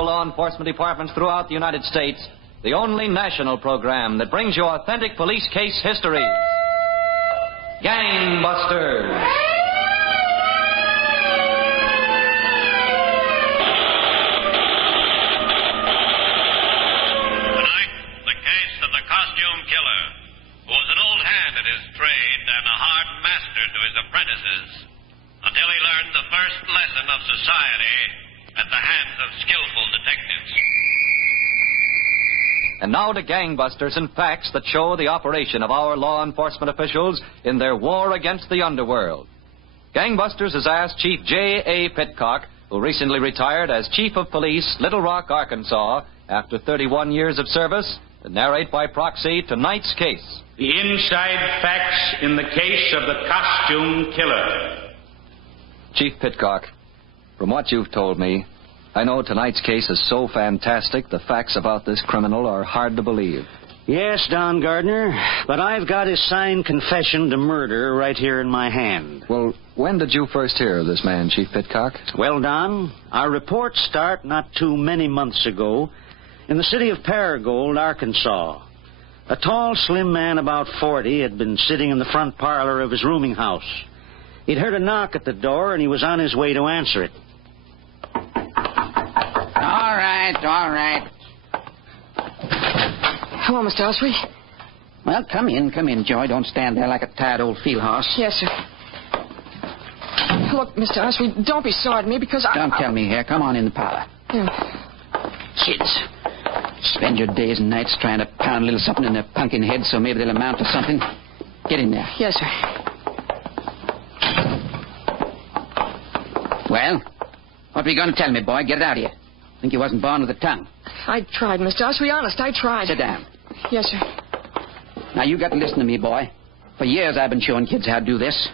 law enforcement departments throughout the United States, the only national program that brings you authentic police case histories. Gangbusters. Tonight, the case of the costume killer, who was an old hand at his trade and a hard master to his apprentices, until he learned the first lesson of society at the hands of skillful detectives. And now to Gangbusters and facts that show the operation of our law enforcement officials in their war against the underworld. Gangbusters has asked Chief J.A. Pitcock, who recently retired as Chief of Police, Little Rock, Arkansas, after 31 years of service, to narrate by proxy tonight's case. The inside facts in the case of the costume killer. Chief Pitcock, from what you've told me, I know tonight's case is so fantastic, the facts about this criminal are hard to believe. Yes, Don Gardner, but I've got his signed confession to murder right here in my hand. Well, when did you first hear of this man, Chief Pitcock? Well, Don, our reports start not too many months ago in the city of Paragould, Arkansas. A tall, slim man about 40 had been sitting in the front parlor of his rooming house. He'd heard a knock at the door, and he was on his way to answer it. All right. Hello, Mr. Osprey. Well, come in, Joy. Don't stand there like a tired old field horse. Yes, sir. Look, Mr. Osprey, don't be sorry at me because Don't tell me here. Come on in the parlor. Yeah. Kids, spend your days and nights trying to pound a little something in their pumpkin heads so maybe they'll amount to something. Get in there. Yes, sir. Well, what were you going to tell me, boy? Get it out of you. Think you wasn't born with a tongue. I tried, Mr. Osprey. Honest, I tried. Sit down. Yes, sir. Now, you got to listen to me, boy. For years I've been showing kids how to do this.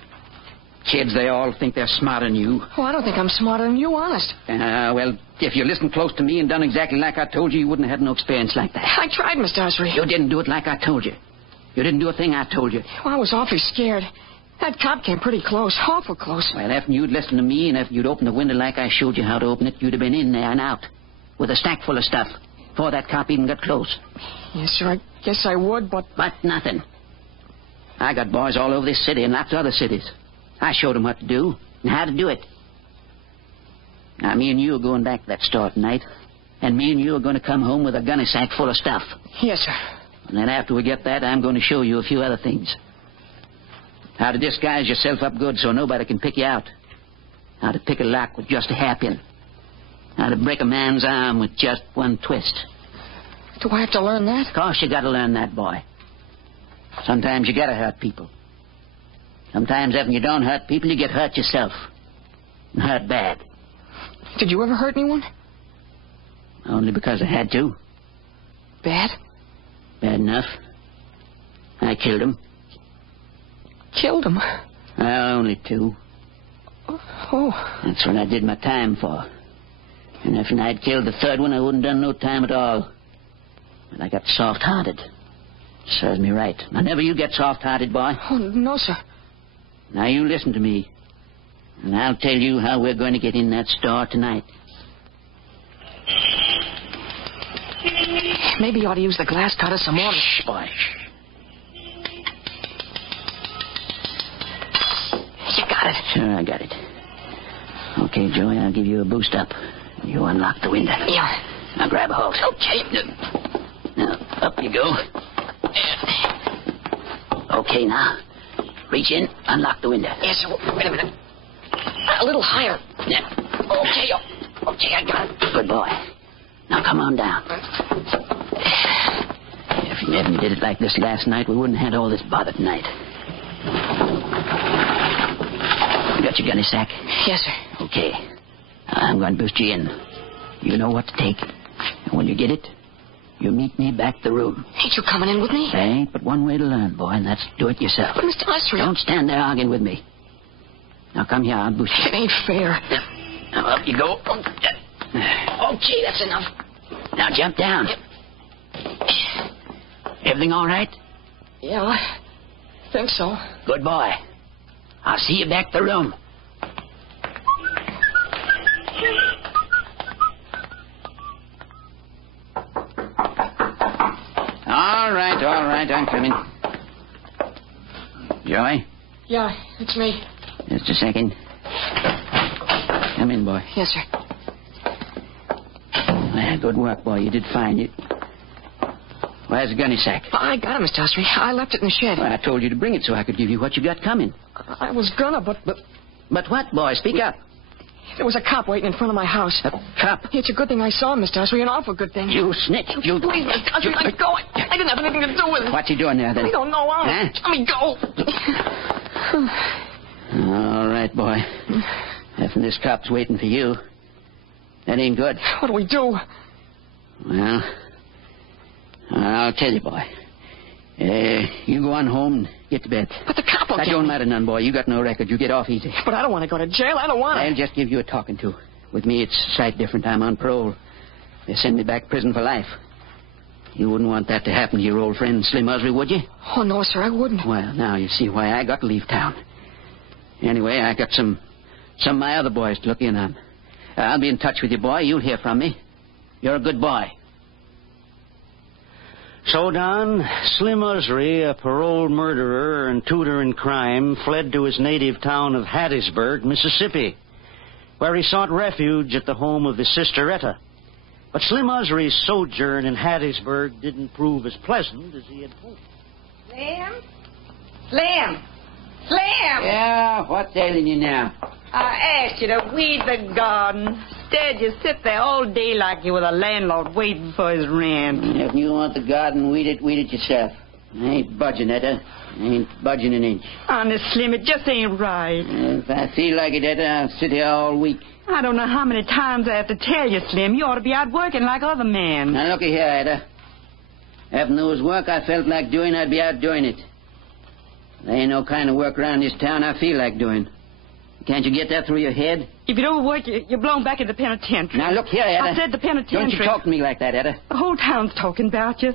Kids, they all think they're smarter than you. Oh, I don't think I'm smarter than you, honest. Well, if you listened close to me and done exactly like I told you, you wouldn't have had no experience like that. I tried, Mr. Osprey. You didn't do it like I told you. You didn't do a thing I told you. Well, I was awfully scared. That cop came pretty close, awful close. Well, after you'd listened to me and after you'd opened the window like I showed you how to open it, you'd have been in there and out with a stack full of stuff before that cop even got close. Yes, sir, I guess I would, but... But nothing. I got boys all over this city and lots of other cities. I showed them what to do and how to do it. Now, me and you are going back to that store tonight, and me and you are going to come home with a gunny sack full of stuff. Yes, sir. And then after we get that, I'm going to show you a few other things. How to disguise yourself up good so nobody can pick you out. How to pick a lock with just a hairpin. How to break a man's arm with just one twist. Do I have to learn that? Of course you got to learn that, boy. Sometimes you got to hurt people. Sometimes after you don't hurt people, you get hurt yourself. And hurt bad. Did you ever hurt anyone? Only because I had to. Bad? Bad enough. I killed him. Killed him? Only two. Oh. That's what I did my time for. And if I'd killed the third one, I wouldn't have done no time at all. But I got soft-hearted. Serves me right. Now, never you get soft-hearted, boy. Oh, no, sir. Now, you listen to me. And I'll tell you how we're going to get in that store tonight. Maybe you ought to use the glass cutter some more. Shh, boy. You got it. Sure, I got it. Okay, Joey, I'll give you a boost up. You unlock the window. Yeah. Now grab a hold. Okay. Now, up you go. Okay, now. Reach in, unlock the window. Yes, sir. Wait a minute. A little higher. Yeah. Okay, I got it. Good boy. Now come on down. If you hadn't did it like this last night, we wouldn't have had all this bother tonight. You got your gunny sack? Yes, sir. Okay. I'm going to boost you in. You know what to take. And when you get it, you meet me back the room. Ain't you coming in with me? There ain't but one way to learn, boy, and that's do it yourself. But, Mr. Osprey... Don't stand there arguing with me. Now come here, I'll boost you. It ain't fair. Now up you go. Okay, that's enough. Now jump down. Yep. Everything all right? Yeah, I think so. Good boy. I'll see you back the room. all right. I'm coming. Joey? Yeah, it's me. Just a second. Come in, boy. Yes, sir. Well, good work, boy. You did fine. Where's the gunny sack? I got it, Mr. Osprey. I left it in the shed. Well, I told you to bring it so I could give you what you got coming. I was gonna, but what, boy? Speak up. there was a cop waiting in front of my house. A cop? It's a good thing I saw him, Mr. Osprey. An awful good thing. You snitch. You... Please, Mr. Osprey, let me go. I didn't have anything to do with it. What's he doing there, then? I don't know. Huh? Let me go. All right, boy. If this cop's waiting for you, that ain't good. What do we do? Well, I'll tell you, boy. You go on home and get to bed. But the cop will That get don't me. matter none, boy. You got no record. You get off easy. But I don't want to go to jail. I don't want I'll to. just give you a talking to. With me, it's a sight different. I'm on parole. They send me back to prison for life. You wouldn't want that to happen to your old friend Slim Osprey, would you? Oh, no, sir, I wouldn't. Well, now you see why I got to leave town. Anyway, I got some of my other boys to look in on. I'll be in touch with you, boy. You'll hear from me. You're a good boy. So, Don, Slim Osprey, a paroled murderer and tutor in crime, fled to his native town of Hattiesburg, Mississippi, where he sought refuge at the home of his sister Etta. But Slim Osprey's sojourn in Hattiesburg didn't prove as pleasant as he had hoped. Slim! Yeah, what's ailing you now? I asked you to weed the garden. Instead, you sit there all day like you were the landlord waiting for his rent. If you want the garden, weed it yourself. I ain't budging, Etta. I ain't budging an inch. Honest, Slim, it just ain't right. If I feel like it, Etta, I'll sit here all week. I don't know how many times I have to tell you, Slim. You ought to be out working like other men. Now, looky here, Etta. If there was work I felt like doing, I'd be out doing it. There ain't no kind of work around this town I feel like doing. Can't you get that through your head? If you don't work, you're blown back in the penitentiary. Now, look here, Etta. I said the penitentiary. Don't you talk to me like that, Etta. The whole town's talking about you.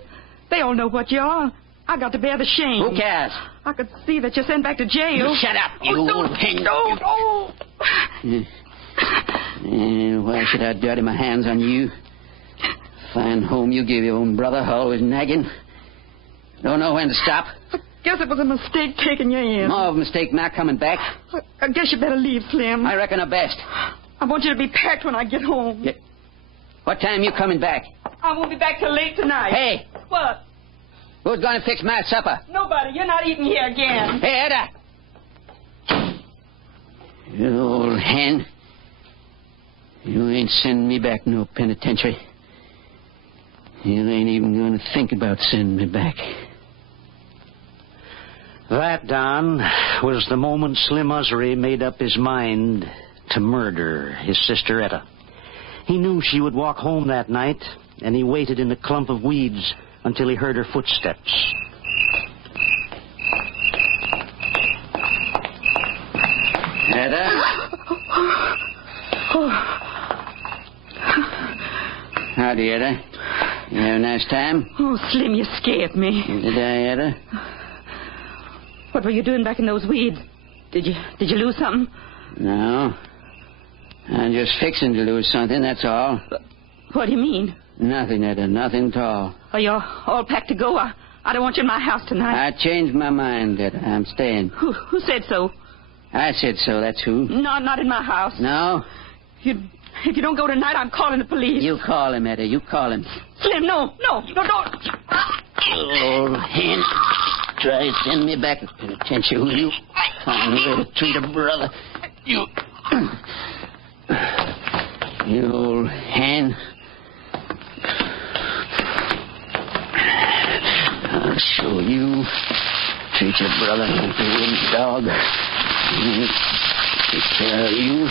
They all know what you are. I got to bear the shame. Who cares? I could see that you're sent back to jail. You shut up, you old hen. Why should I dirty my hands on you? Fine home you give your own brother, always nagging. Don't know when to stop. I guess it was a mistake taking you in. More of a mistake not coming back. I guess you better leave, Slim. I reckon the best. I want you to be packed when I get home. Yeah. What time you coming back? I won't be back till late tonight. Hey, What? who's going to fix my supper? Nobody. You're not eating here again. Hey, Etta! You old hen. You ain't sending me back no penitentiary. You ain't even going to think about sending me back. That, Don, was the moment Slim Osprey made up his mind to murder his sister Etta. He knew she would walk home that night, and he waited in a clump of weeds until he heard her footsteps. Etta? Howdy, Etta. You have a nice time? Oh, Slim, you scared me. Did I, Etta? What were you doing back in those weeds? Did you lose something? No. I'm just fixing to lose something, that's all. What do you mean? Nothing, Etta, nothing at all. Are you all packed to go? I don't want you in my house tonight. I changed my mind, Etta. I'm staying. Who said so? I said so, that's who. No, not in my house. No? If you don't go tonight, I'm calling the police. You call him, Etta, you call him. Slim, no, don't. Old hen. Try to send me back to penitentiary, will you? Find a way to treat a brother. You old hen. I'll show you. Treat your brother like a wooden dog. Take care of you.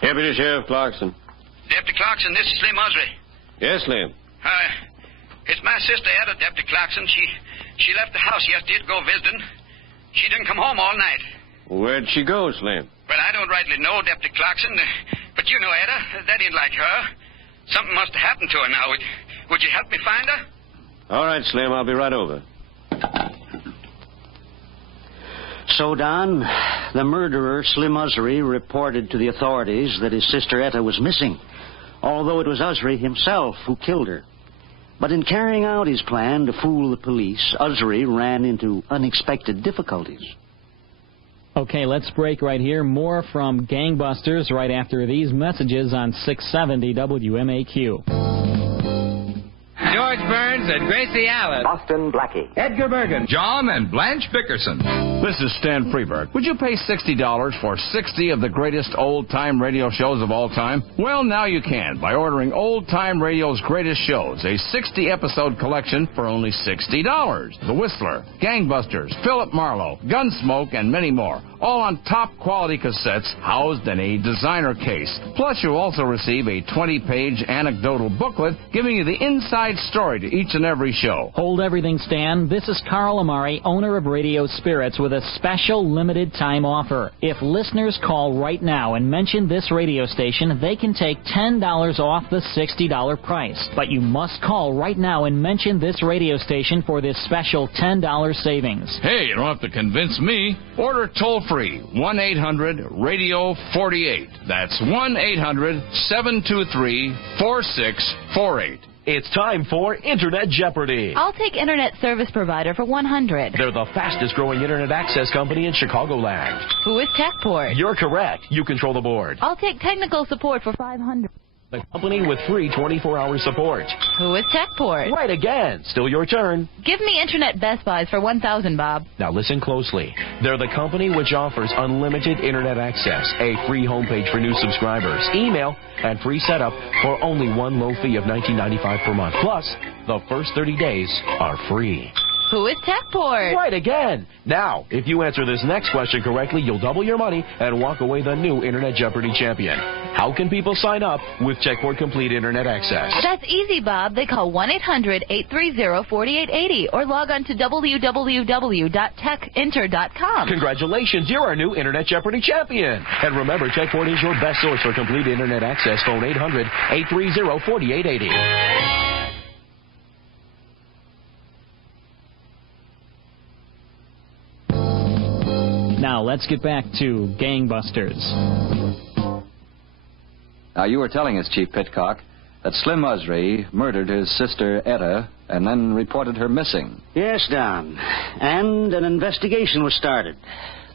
Deputy Sheriff Clarkson. Deputy Clarkson, this is Slim Osprey. Yes, Slim. It's my sister, Etta, Deputy Clarkson. She left the house yesterday to go visiting. She didn't come home all night. Where'd she go, Slim? Well, I don't rightly know, Deputy Clarkson, but you know Etta. That ain't like her. Something must have happened to her now. Would you help me find her? All right, Slim, I'll be right over. so, Don. The murderer, Slim Usry, reported to the authorities that his sister Etta was missing, although it was Usry himself who killed her. But in carrying out his plan to fool the police, Usry ran into unexpected difficulties. Okay, let's break right here. More from Gangbusters right after these messages on 670 WMAQ. George Burns and Gracie Allen. Boston Blackie. Edgar Bergen. John and Blanche Bickerson. This is Stan Freberg. Would you pay $60 for 60 of the greatest old-time radio shows of all time? Well, now you can by ordering Old Time Radio's Greatest Shows, a 60-episode collection for only $60. The Whistler, Gangbusters, Philip Marlowe, Gunsmoke, and many more. All on top-quality cassettes housed in a designer case. Plus, you'll also receive a 20-page anecdotal booklet giving you the inside story to each and every show. Hold everything, Stan. This is Carl Amari, owner of Radio Spirits, with a special limited-time offer. If listeners call right now and mention this radio station, they can take $10 off the $60 price. But you must call right now and mention this radio station for this special $10 savings. Hey, you don't have to convince me. Order toll-free, 1-800-RADIO-48. That's 1-800-723-4648. It's time for Internet Jeopardy! I'll take Internet Service Provider for $100. They're the fastest-growing Internet access company in Chicagoland. Who is TechPort? You're correct. You control the board. I'll take Technical Support for $500. The company with free 24-hour support. Who is TechPort? Right again. Still your turn. Give me Internet Best Buys for $1,000, Bob. Now listen closely. They're the company which offers unlimited Internet access, a free homepage for new subscribers, email, and free setup for only one low fee of $19.95 per month. Plus, the first 30 days are free. Who is TechPort? Right again. Now, if you answer this next question correctly, you'll double your money and walk away the new Internet Jeopardy champion. How can people sign up with TechPort Complete Internet Access? That's easy, Bob. They call 1-800-830-4880 or log on to www.techinter.com. Congratulations, you're our new Internet Jeopardy champion. And remember, TechPort is your best source for complete Internet access. Phone 800-830-4880. Now, let's get back to Gangbusters. Now, you were telling us, Chief Pitcock, that Slim Usry murdered his sister Etta and then reported her missing. Yes, Don. And an investigation was started.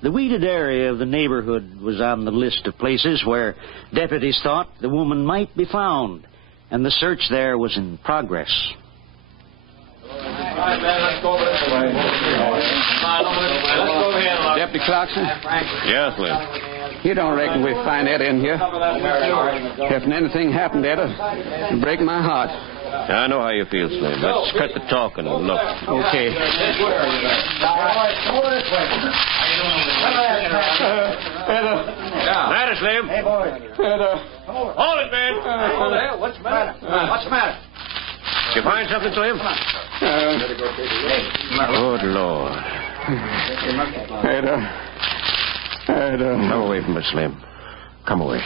The weeded area of the neighborhood was on the list of places where deputies thought the woman might be found, and the search there was in progress. Deputy Clarkson? Yes, Slim. You don't reckon we'll find Etta in here? If anything happened to Etta, it'll break my heart. I know how you feel, Slim. Let's cut the talking and look. Okay. Etta. That is, Slim. Hey, boy. Etta. Hold it, man. What's the matter? What's the matter? Did you find something, Slim? Good Lord. Etta. Come away from us, Slim. Come away.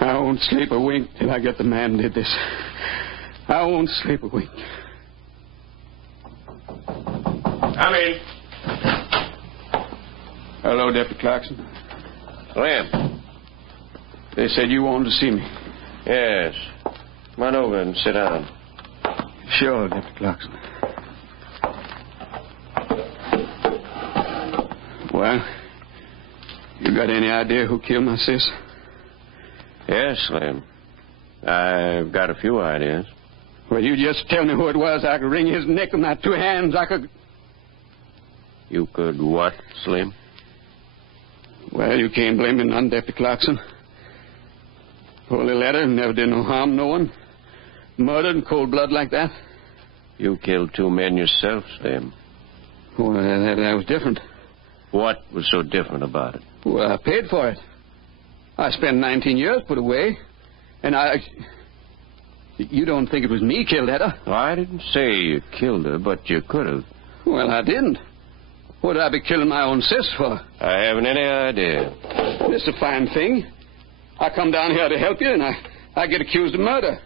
I won't sleep a wink till I get the man who did this. I won't sleep a wink. Come in. Hello, Deputy Clarkson. Slim. They said you wanted to see me. Yes. Come on over and sit down. Sure, Deputy Clarkson. Well, you got any idea who killed my sis? Yes, Slim. I've got a few ideas. Well, you just tell me who it was. I could wring his neck with my two hands. I could... You could what, Slim? Well, you can't blame me none, Deputy Clarkson. Poor little Etta never did no harm, no one. Murdered in cold blood like that. You killed two men yourself, Slim. Well, that was different. What was so different about it? Well, I paid for it. I spent 19 years put away. And You don't think it was me killed Etta? Well, I didn't say you killed her, but you could have. Well, I didn't. What would I be killing my own sis for? I haven't any idea. It's a fine thing. I come down here to help you, and I get accused of murder.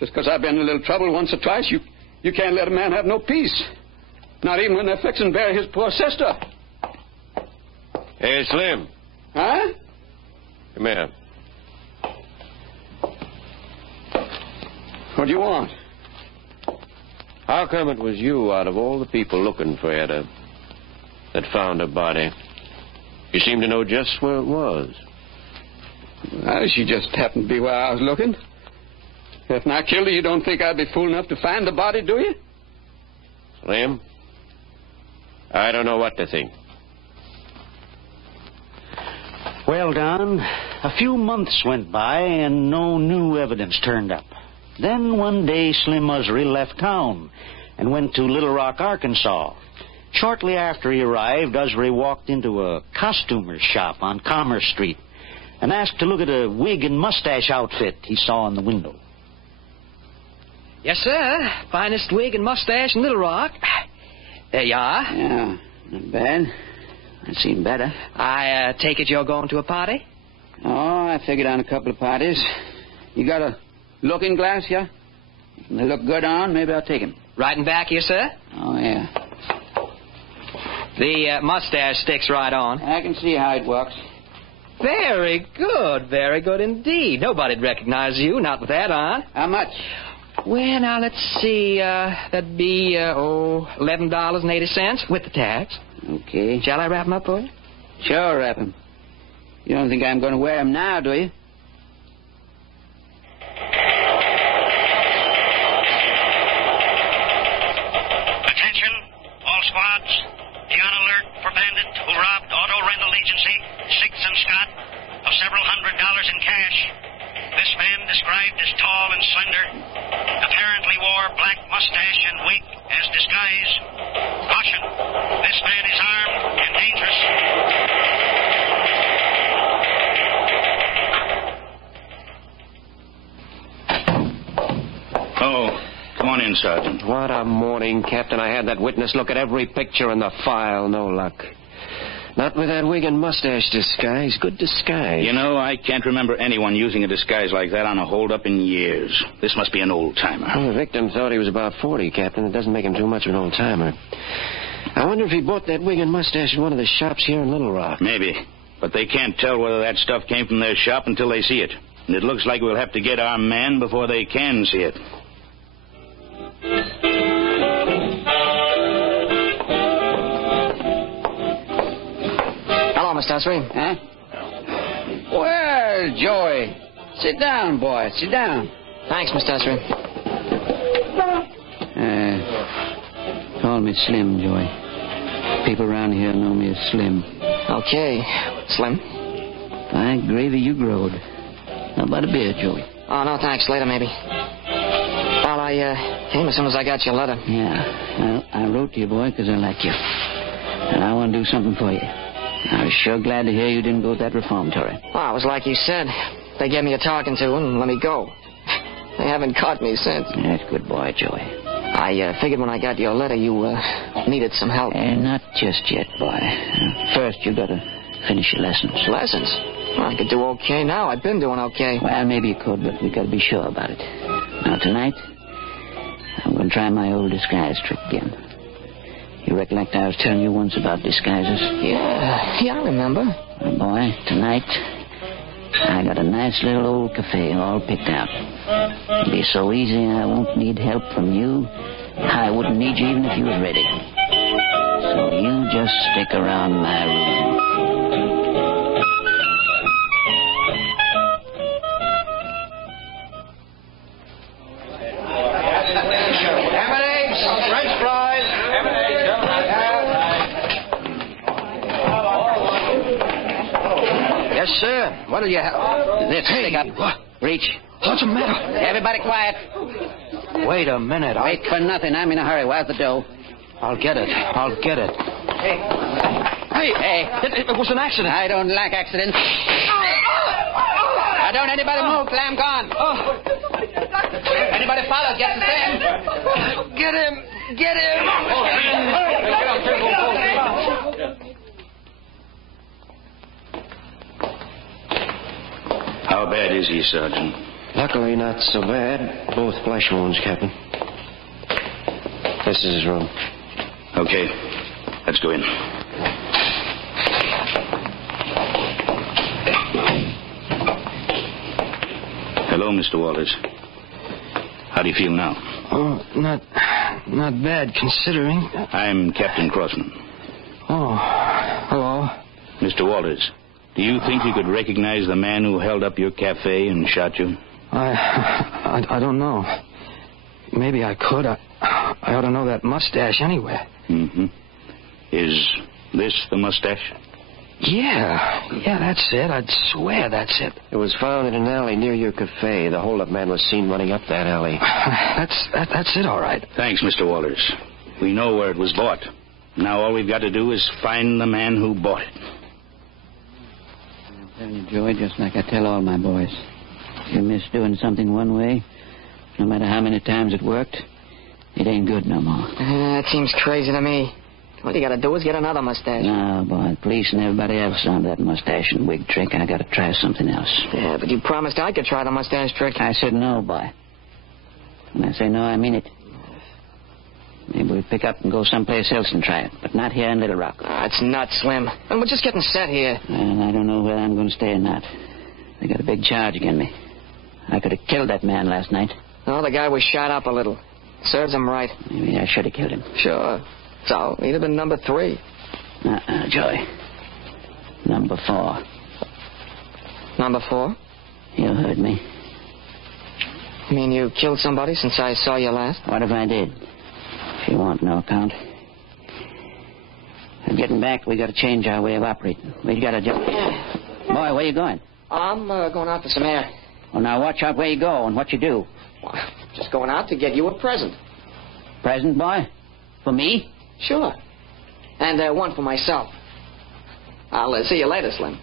Just because I've been in a little trouble once or twice, you can't let a man have no peace. Not even when they're fixing to bury his poor sister. Hey, Slim. Huh? Come here. What do you want? How come it was you, out of all the people looking for Etta, that found her body? You seem to know just where it was. Well, she just happened to be where I was looking. If I killed her, you don't think I'd be fool enough to find the body, do you? Slim, I don't know what to think. Well, Don, a few months went by and no new evidence turned up. Then one day Slim Usry left town and went to Little Rock, Arkansas. Shortly after he arrived, Usry walked into a costumer's shop on Commerce Street and asked to look at a wig and mustache outfit he saw in the window. Yes, sir. Finest wig and mustache in Little Rock. There you are. Yeah, not bad. I've seen better. I take it you're going to a party? Oh, I figured on a couple of parties. You got a looking glass here? If they look good on, maybe I'll take 'em. Right in back here, sir? Oh, yeah. The mustache sticks right on. I can see how it works. Very good indeed. Nobody'd recognize you, not with that on. How much? Well, now, let's see. That'd be, $11.80 with the tax. Okay. Shall I wrap 'em up for you? Sure, wrap 'em. You don't think I'm going to wear 'em now, do you? Attention, all squads. Be on alert for bandit who robbed auto rental agency 6th and Scott of several $100s in cash. This man, described as tall and slender, apparently wore black mustache and wig as disguise. Caution, this man is armed and dangerous. Oh, come on in, Sergeant. What a morning, Captain. I had that witness look at every picture in the file. No luck. Not with that wig and mustache disguise. Good disguise. You know, I can't remember anyone using a disguise like that on a holdup in years. This must be an old-timer. Well, the victim thought he was about 40, Captain. It doesn't make him too much of an old-timer. I wonder if he bought that wig and mustache in one of the shops here in Little Rock. Maybe. But they can't tell whether that stuff came from their shop until they see it. And it looks like we'll have to get our man before they can see it. Hello, Mr. Usry. Huh? Well, Joey. Sit down, boy. Sit down. Thanks, Mr. Usry. Call me Slim, Joey. People around here know me as Slim. Okay, Slim. By gravy, you growed. How about a beer, Joey? Oh, no, thanks. Later, maybe. Well, I came as soon as I got your letter. Yeah. Well, I wrote to you, boy, because I like you. And I want to do something for you. I was sure glad to hear you didn't go to that reformatory. Well, it was like you said. They gave me a talking to and let me go. They haven't caught me since. That's good boy, Joey. I figured when I got your letter you needed some help. Not just yet, boy. First, you got to finish your lessons. Lessons? Well, I could do okay now. I've been doing okay. Well, maybe you could, but we got to be sure about it. Now, tonight, I'm going to try my old disguise trick again. You recollect I was telling you once about disguises? Yeah, I remember. Well, boy, tonight, I got a nice little old cafe all picked out. It'll be so easy I won't need help from you. I wouldn't need you even if you was ready. So you just stick around my room. Yes, sir. What'll you have? This, stick up. Reach. What's the matter? Everybody quiet. Wait a minute. Wait for nothing. I'm in a hurry. Where's the dough? I'll get it. Hey. It was an accident. I don't like accidents. Now, don't anybody move till I'm gone. Anybody follow, get the same. Get him. How bad is he, Sergeant? Luckily, not so bad. Both flesh wounds, Captain. This is his room. Okay. Let's go in. Hello, Mr. Walters. How do you feel now? Oh, not bad, considering. I'm Captain Crossman. Oh, hello. Mr. Walters, do you think you could recognize the man who held up your cafe and shot you? I don't know. Maybe I could. I ought to know that mustache anyway. Mm-hmm. Is this the mustache? Yeah, that's it. I'd swear that's it. It was found in an alley near your cafe. The holdup man was seen running up that alley. That's it, all right. Thanks, Mr. Walters. We know where it was bought. Now all we've got to do is find the man who bought it. I'm telling you, Joey, just like I tell all my boys. If you miss doing something one way, no matter how many times it worked, it ain't good no more. That seems crazy to me. All you gotta do is get another mustache. No, boy, the police and everybody else on that mustache and wig trick. I gotta try something else. Yeah, but you promised I could try the mustache trick. I said no, boy. When I say no, I mean it. Maybe we'll pick up and go someplace else and try it, but not here in Little Rock. It's nuts, Slim. And we're just getting set here. And I don't know whether I'm going to stay or not. They got a big charge against me. I could have killed that man last night. Oh, the guy was shot up a little. Serves him right. Maybe I should have killed him. Sure. So, he'd have been number 3. Joey. Number 4. Number 4? You heard me. You mean you killed somebody since I saw you last? What if I did? If you want no account. Getting back, we got to change our way of operating. We got to just... Boy, where you going? I'm going out for some air. Well, now watch out where you go and what you do. Just going out to get you a present. Present, boy? For me? Sure. And one for myself. I'll see you later, Slim.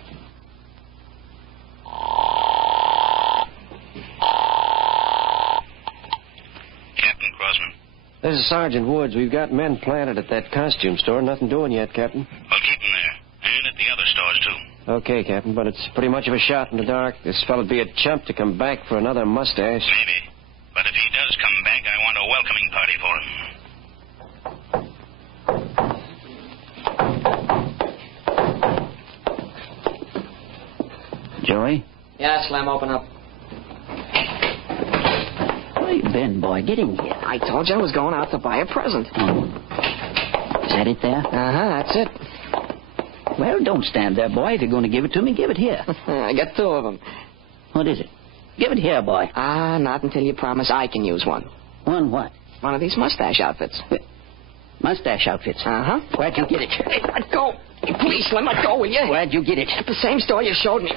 Captain Crossman. This is Sergeant Woods. We've got men planted at that costume store. Nothing doing yet, Captain. Well, keep them there. And at the other stores, too. Okay, Captain, but it's pretty much of a shot in the dark. This fellow'd be a chump to come back for another mustache. Maybe. But if he does come back, I want a welcoming party for him. Joey? Yeah, Slim, open up. Where you been, boy? Get in here. I told you I was going out to buy a present. Oh. Is that it there? That's it. Well, don't stand there, boy. If you're going to give it to me, give it here. I got 2 of them. What is it? Give it here, boy. Not until you promise I can use one. One what? One of these mustache outfits. Mustache outfits? Where'd you get it? Hey, let go. Please, Slim, let go, will you? Where'd you get it? At the same store you showed me.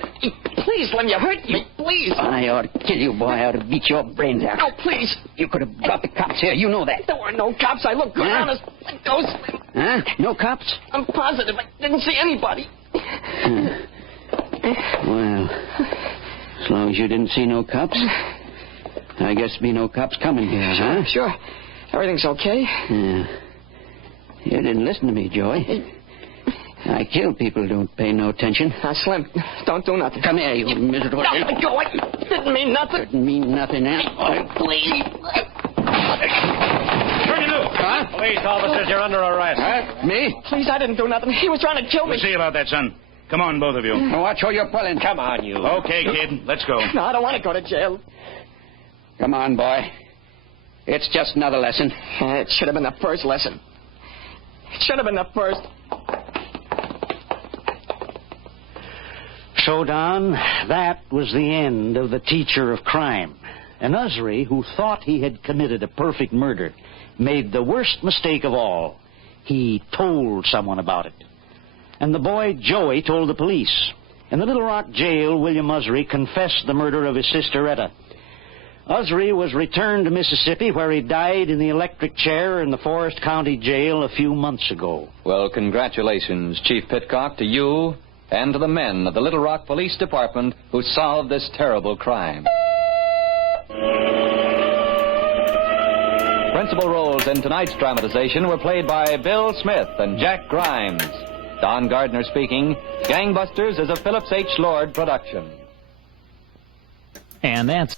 Please, Slim, you hurt me. Please. I ought to kill you, boy. I ought to beat your brains out. No, please. You could have brought the cops here. You know that. There were no cops. I look good, honest. Let go, Slim. Huh? No cops? I'm positive. I didn't see anybody. Well, as long as you didn't see no cops, I guess there'll be no cops coming here, huh? Sure. Everything's okay. Yeah. You didn't listen to me, Joey. I kill people who don't pay no attention. Slim, don't do nothing. Come here, you miserable... No, let go. I didn't mean nothing. Didn't mean nothing, now. Oh, please. Turn you loose. Huh? Police officers, you're under arrest. Huh? Me? Please, I didn't do nothing. He was trying to kill me. We'll see about that, son. Come on, both of you. Now watch where you're pulling. Come on, you. Okay, kid. Let's go. No, I don't want to go to jail. Come on, boy. It's just another lesson. It should have been the first lesson. It should have been the first. So, Don, that was the end of the teacher of crime. And Usry, who thought he had committed a perfect murder, made the worst mistake of all. He told someone about it. And the boy, Joey, told the police. In the Little Rock jail, William Usry confessed the murder of his sister, Etta. Usry was returned to Mississippi, where he died in the electric chair in the Forest County Jail a few months ago. Well, congratulations, Chief Pitcock, to you and to the men of the Little Rock Police Department who solved this terrible crime. Principal roles in tonight's dramatization were played by Bill Smith and Jack Grimes. Don Gardner speaking. Gangbusters is a Phillips H. Lord production. And that's